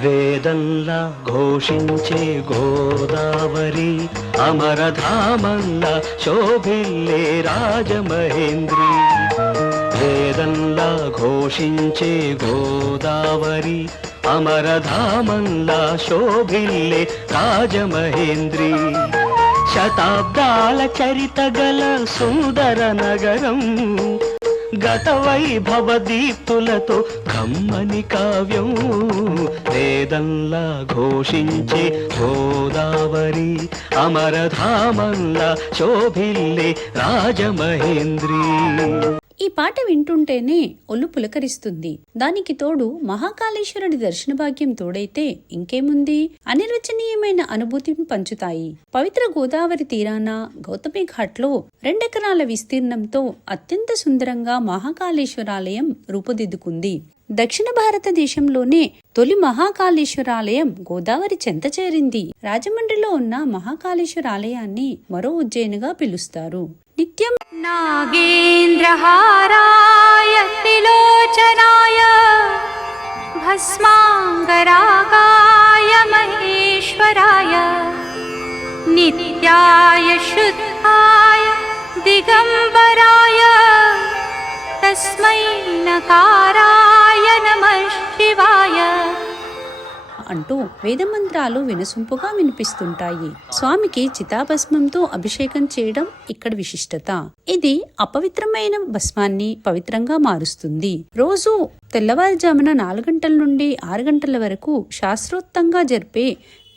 వేదంలా ఘోషించే గోదావరి, అమరధామంలా శోభిల్లే రాజమహేంద్రి. వేదంలా ఘోషించే గోదావరి, అమరధామంలా శోభిల్లే రాజమహేంద్రి. శతాబ్దాల చరిత గల సుందర నగరం, గత వైభవ దీప్తులతో కమ్మని కావ్యం. వేదంలా ఘోషించే గోదావరి, అమరధామంలా శోభిల్లే రాజమహేంద్రి. ఈ పాట వింటుంటేనే ఒళ్ళు పులకరిస్తుంది. దానికి తోడు మహాకాళేశ్వరుడి దర్శన భాగ్యం తోడైతే ఇంకేముంది, అనిర్వచనీయమైన అనుభూతిని పంచుతాయి. పవిత్ర గోదావరి తీరాన గౌతమి ఘాట్లో 2 ఎకరాల విస్తీర్ణంతో అత్యంత సుందరంగా మహాకాళేశ్వరాలయం రూపుదిద్దుకుంది. దక్షిణ భారతదేశంలోనే తొలి మహాకాళేశ్వరాలయం గోదావరి చెంత చేరింది. రాజమండ్రిలో ఉన్న మహాకాళేశ్వరాలయాన్ని మరో ఉజ్జయినిగా పిలుస్తారు. నిత్యం నాగేంద్రహారాయ త్రిలోచనాయ భస్మాంగరాగాయ మహేశ్వరాయ నిత్యాయ శుద్ధాయ దిగంబరాయ తస్మై నకారాయ నమః శివాయ అంటూ వేదమంత్రాలు వినసొంపుగా వినిపిస్తుంటాయి. స్వామికి చితాభస్మంతో అభిషేకం చేయడం ఇక్కడ విశిష్టత. ఇది అపవిత్రమైన భస్మాన్ని పవిత్రంగా మారుస్తుంది. రోజు తెల్లవారుజామున 4 గంటల నుండి 6 గంటల వరకు శాస్త్రోక్తంగా జరిపే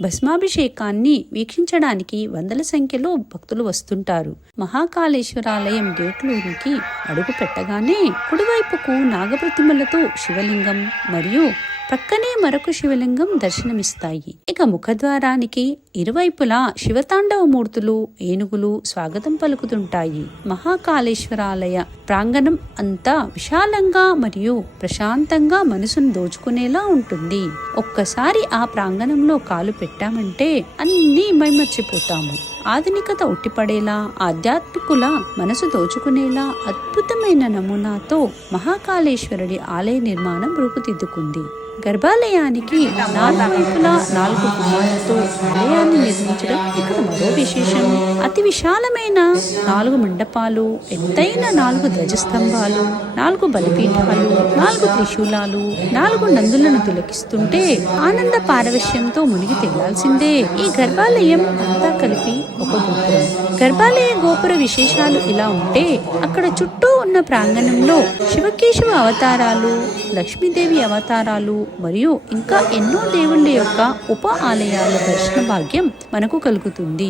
భస్మాభిషేకాన్ని వీక్షించడానికి వందల సంఖ్యలో భక్తులు వస్తుంటారు. మహాకాళేశ్వరాలయం గేట్లోనికి అడుగు పెట్టగానే కుడివైపుకు నాగప్రతిమలతో శివలింగం మరియు ప్రక్కనే మరొక శివలింగం దర్శనమిస్తాయి. ఇక ముఖద్వారానికి ఇరువైపులా శివతాండవ మూర్తులు, ఏనుగులు స్వాగతం పలుకుతుంటాయి. మహాకాళేశ్వరాలయ ప్రాంగణం అంతా విశాలంగా మరియు ప్రశాంతంగా మనసును దోచుకునేలా ఉంటుంది. ఒక్కసారి ఆ ప్రాంగణంలో కాలు పెట్టామంటే అన్నీ మైమర్చిపోతాము. ఆధునికత ఉట్టిపడేలా, ఆధ్యాత్మికుల మనసు దోచుకునేలా అద్భుతమైన నమూనాతో మహాకాళేశ్వరుడి ఆలయ నిర్మాణం రూపుదిద్దుకుంది. గర్భాలయానికి 4 వైపులా 4 గుమ్మాలతో ఆలయాన్ని నిర్మించడం ఇక్కడ మరో విశేషం. అతి విశాలమైన 4 మండపాలు, ఎత్తైన 4 ధ్వజస్తంభాలు, 4 బలిపీఠాలు, 4 త్రిశూలాలు, 4 నందులను తిలకిస్తుంటే ఆనంద పారవశ్యంతో మునిగి తేలాల్సిందే. ఈ గర్భాలయం అంతా కలిపి ఒక గోపురం. గర్భాలయ గోపుర విశేషాలు ఇలా ఉంటే, అక్కడ చుట్టూ ఉన్న ప్రాంగణంలో శివకేశవ అవతారాలు, లక్ష్మీదేవి అవతారాలు మరియు ఇంకా ఎన్నో దేవుళ్ళ యొక్క ఉప ఆలయాల దర్శన భాగ్యం మనకు కలుగుతుంది.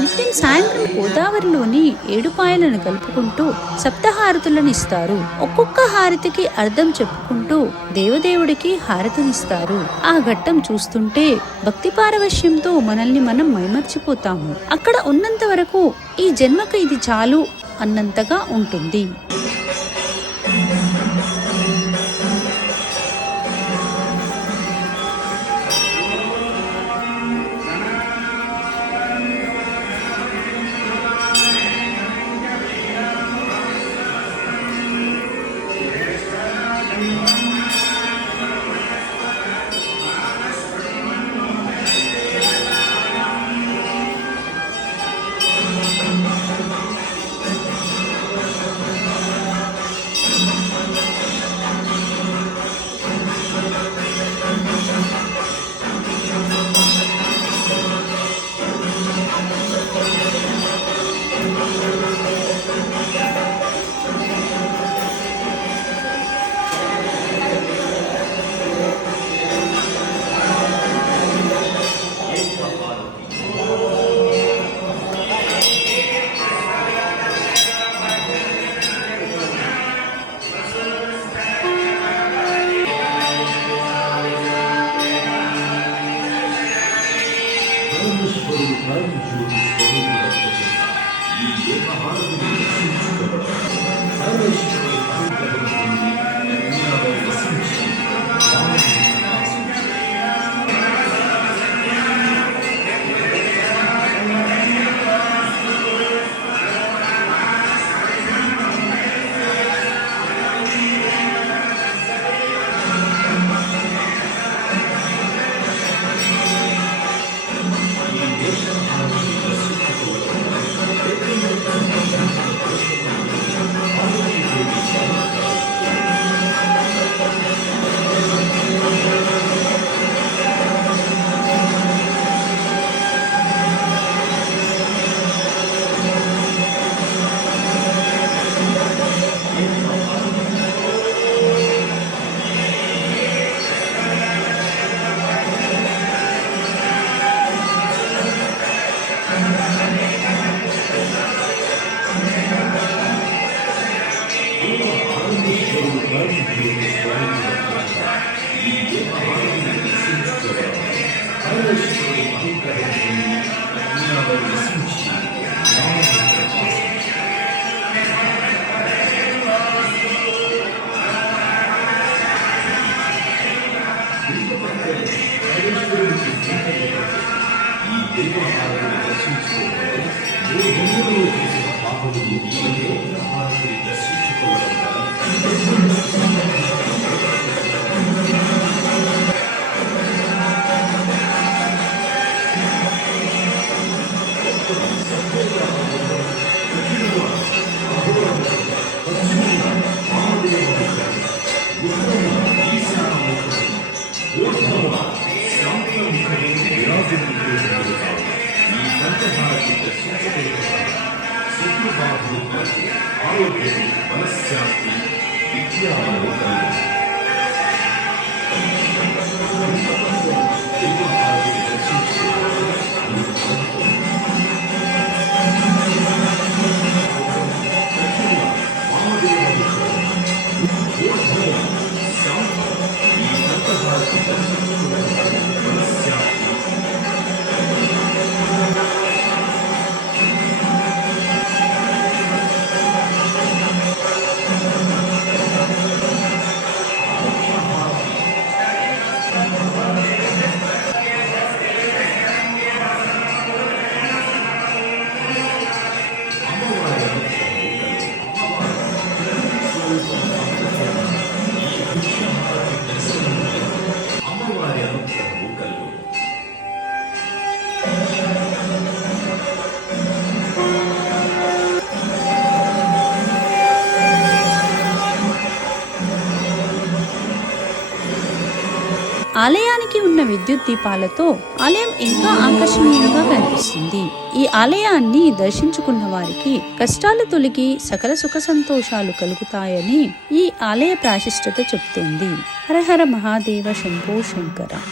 నిత్యం సాయంత్రం గోదావరిలోని 7 పాయలను కలుపుకుంటూ సప్తహారతులను ఇస్తారు. ఒక్కొక్క హారతికి అర్థం చెప్పుకుంటూ దేవదేవుడికి హారతినిస్తారు. ఆ ఘట్టం చూస్తుంటే భక్తి పారవశ్యంతో మనల్ని మనం మైమర్చిపోతాము. అక్కడ ఉన్నంత వరకు ఈ జన్మకు ఇది చాలు అన్నంతగా ఉంటుంది. ఆలయానికి ఉన్న విద్యుత్ దీపాలతో ఆలయం ఇంకా ఆకర్షణీయంగా కనిపిస్తుంది. ఈ ఆలయాన్ని దర్శించుకున్న వారికి కష్టాలు తొలగి సకల సుఖ సంతోషాలు కలుగుతాయని ఈ ఆలయ ప్రాశిష్టత చెబుతుంది. హర హర మహాదేవ శంభో శంకర.